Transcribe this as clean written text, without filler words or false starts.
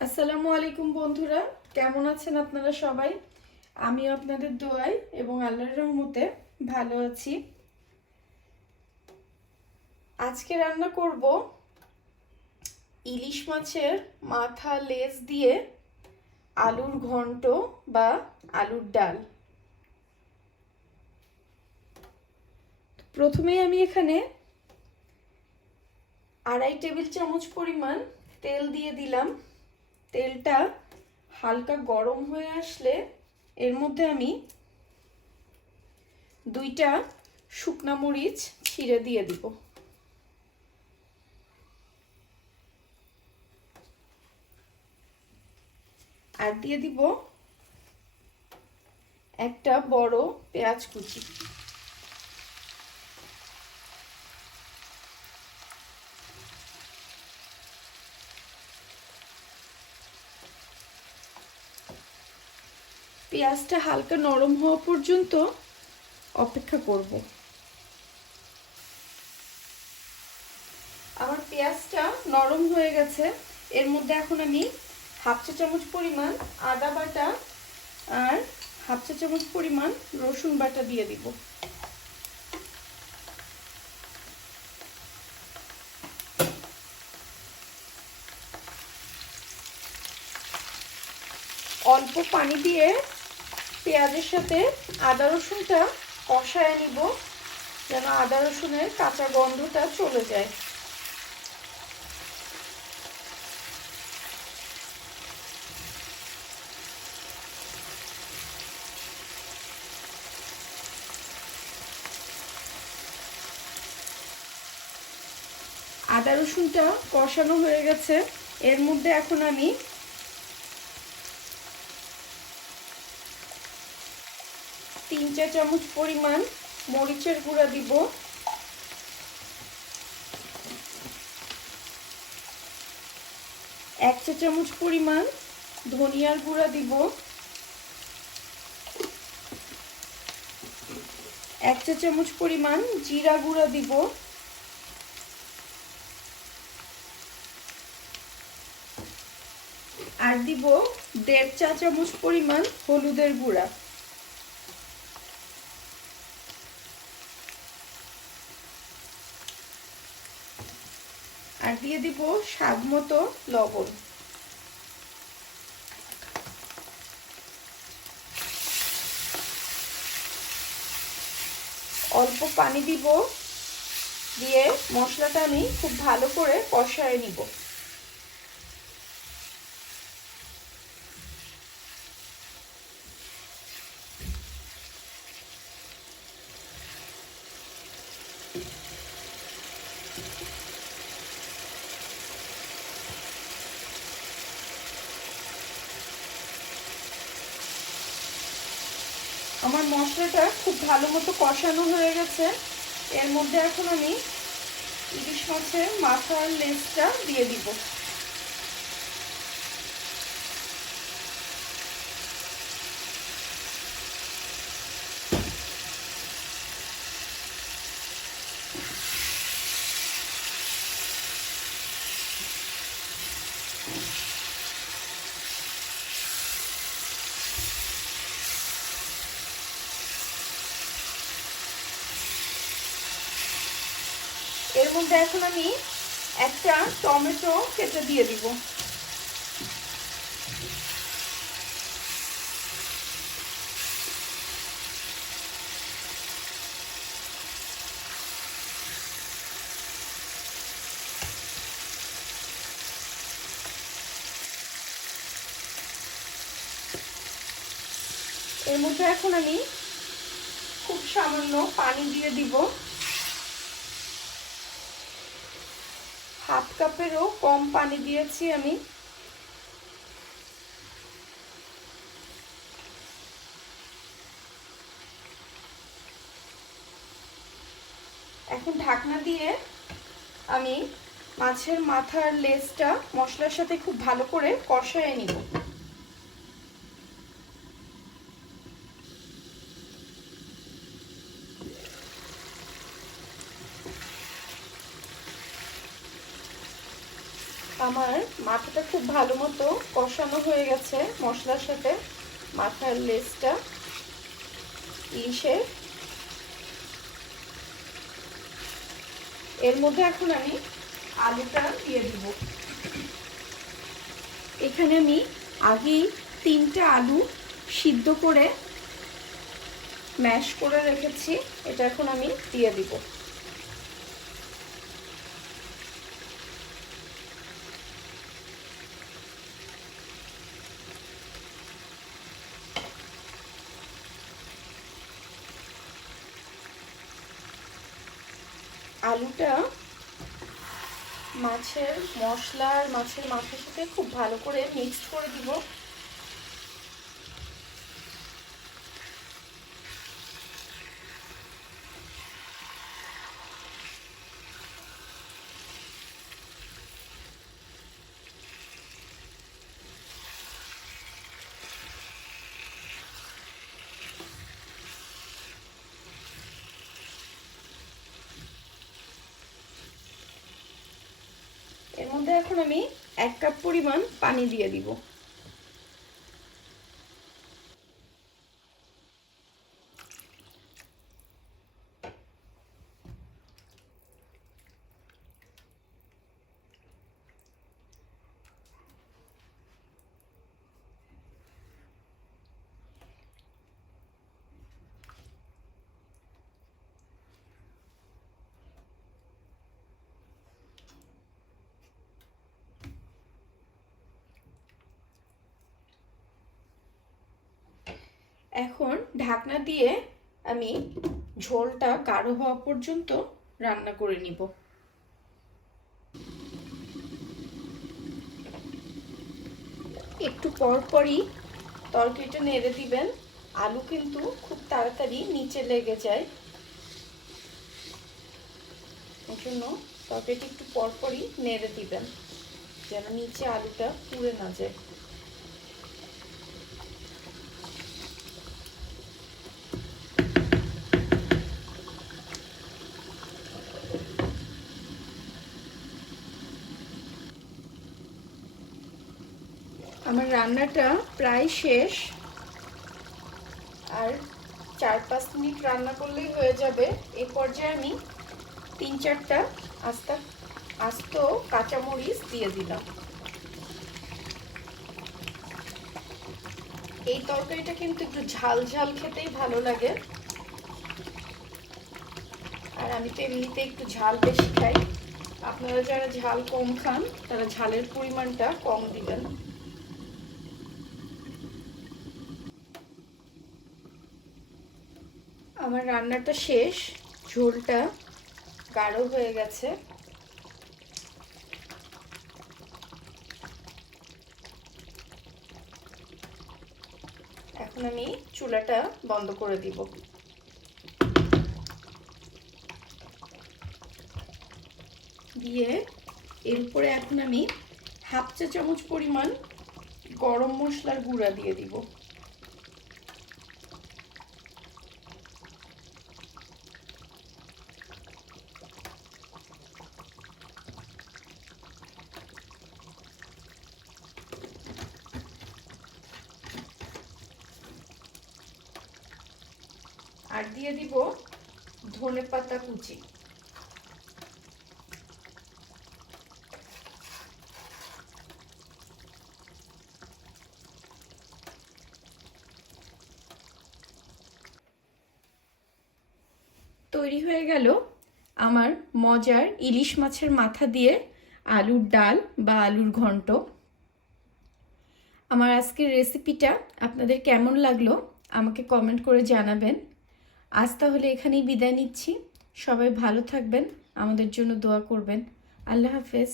আসসালামু আলাইকুম বন্ধুরা, কেমন আছেন আপনারা সবাই? আমিও আপনাদের দোয়ায় এবং আল্লাহর রহমতে ভালো আছি। আজকে রান্না করব ইলিশ মাছের মাথা লেজ দিয়ে আলুর ঘন্ট বা আলুর ডাল। প্রথমেই আমি এখানে 2.5 টেবিল চামচ পরিমাণ তেল দিয়ে দিলাম। তেলটা হালকা গরম হয়ে আসলে এর মধ্যে আমি 2টা শুকনা মরিচ ছিঁড়ে দিয়ে দিব। আর দিয়ে দিব একটা বড় পেঁয়াজ কুচি। পেঁয়াজটা হালকা নরম হওয়া পর্যন্ত অপেক্ষা করব। আমার পেঁয়াজটা নরম হয়ে গেছে। এর মধ্যে এখন আমি 1/2 চা চামচ পরিমাণ আদা বাটা আর 1/2 চা চামচ পরিমাণ রসুন বাটা দিয়ে দিব। অল্প পানি দিয়ে পেঁয়াজের সাথে আদা রসুনটা কষায় নিব, যেন আদা রসুনের কাঁচা গন্ধটা চলে যায়। আদা রসুনটা কষানো হয়ে গেছে। এর মধ্যে এখন আমি 3 চা চামচ পরিমাণ মরিচের গুঁড়া দিব, 1 চা চামচ পরিমাণ ধনিয়ার গুঁড়া দিব, 1 চা চামচ পরিমাণ জিরা গুঁড়া দিব, আর দিব 1.5 চা চামচ পরিমাণ হলুদের গুঁড়া। আর দিয়ে দিব স্বাদ মতো লবণ। অল্প পানি দিব, দিয়ে মশলাটা আমি খুব ভালো করে কষায় নিব। আমার মশলাটা খুব ভালো মতো কষানো হয়ে গেছে। এর মধ্যে এখন আমি ইলিশ মাছের মাথার লেজটা দিয়ে দিব। এর মধ্যে এখন আমি একটা টমেটো কেটে দিয়ে দিব। এর মধ্যে এখন আমি খুব সামান্য পানি দিয়ে দিব। 1/2 কাপেরও কম পানি দিয়েছি আমি। এখন ঢাকনা দিয়ে আমি মাছের মাথার লেজটা মশলার সাথে খুব ভালো করে কষায় নিব। আমার মাথাটা খুব ভালো মতো কষানো হয়ে গেছে মশলার সাথে, মাথার লেজটা ইলিশের। এর মধ্যে এখন আমি আলুটা দিয়ে দিব। এখানে আমি আগেই 3টে আলু সিদ্ধ করে ম্যাশ করে রেখেছি, এটা এখন আমি দিয়ে দিব। আলুটা মাছের মশলা আর মাছের মাথার সাথে খুব ভালো করে মিক্সড করে দিব। এর মধ্যে এখন আমি 1 কাপ পরিমাণ পানি দিয়ে দিব। এখন ঢাকনা দিয়ে আমি ঝোলটা গাঢ় হওয়া পর্যন্ত রান্না করে নিব। একটু পর পরই তরকারিটা নেড়ে দিবেন, আলু কিন্তু খুব তাড়াতাড়ি নিচে লেগে যায়, এই জন্য তরকারিটা একটু পর পরই নেড়ে দিবেন যেন নিচে আলুটা পুড়ে না যায়। আমার রান্নাটা প্রায় শেষ, আর 4-5 মিনিট রান্না করলেই হয়ে যাবে। এই পর্যায়ে আমি 3-4টা আস্ত কাঁচামরিচ দিয়ে দিলাম। এই তরকারিটা কিন্তু একটু ঝাল ঝাল খেতেই ভালো লাগে, আর আমি তো এমনিতে একটু ঝাল বেশি খাই। আপনারা যারা ঝাল কম খান তারা ঝালের পরিমাণটা কম দিবেন। আমার রান্নাটা শেষ, ঝোলটা গাঢ় হয়ে গেছে। এখন আমি চুলাটা বন্ধ করে দিব। দিয়ে এর উপরে এখন আমি 1/2 চা চামচ পরিমাণ গরম মশলার গুঁড়া দিয়ে দিব। আর দিয়ে দিব ধনেপাতা কুচি। তৈরি হয়ে গেল আমার মজার ইলিশ মাছের মাথা দিয়ে আলুর ডাল বা আলুর ঘন্ট। আমার আজকের রেসিপিটা আপনাদের কেমন লাগলো আমাকে কমেন্ট করে জানাবেন। আজ তাহলে এখানেই বিদায় নিচ্ছি। সবাই ভালো থাকবেন, আমাদের জন্য দোয়া করবেন। আল্লাহ হাফেজ।